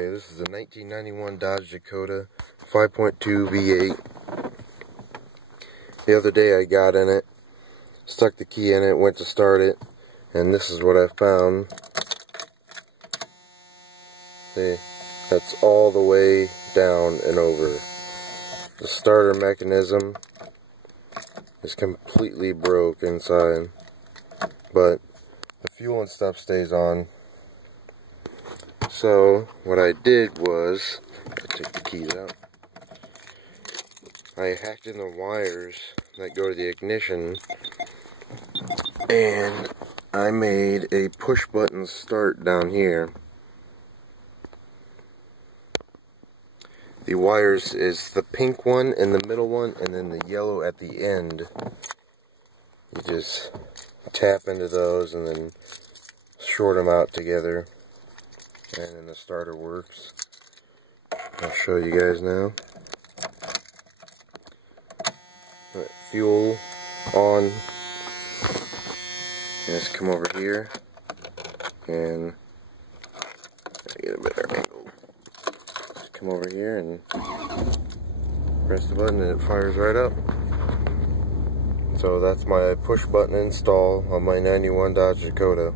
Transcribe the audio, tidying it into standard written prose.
Okay, this is a 1991 Dodge Dakota 5.2 V8. The other day I got in it, stuck the key in it, went to start it, and this is what I found. See, that's all the way down and over. The starter mechanism is completely broke inside, but the fuel and stuff stays on. So what I did was, I take the keys out, I hacked in the wires that go to the ignition, and I made a push button start down here. The wires is the pink one and the middle one, and then the yellow at the end. You just tap into those and then short them out together, and then the starter works. I'll show you guys now. Fuel on. Just come over here and get a better angle. Just come over here and press the button and it fires right up. So that's my push button install on my 91 Dodge Dakota.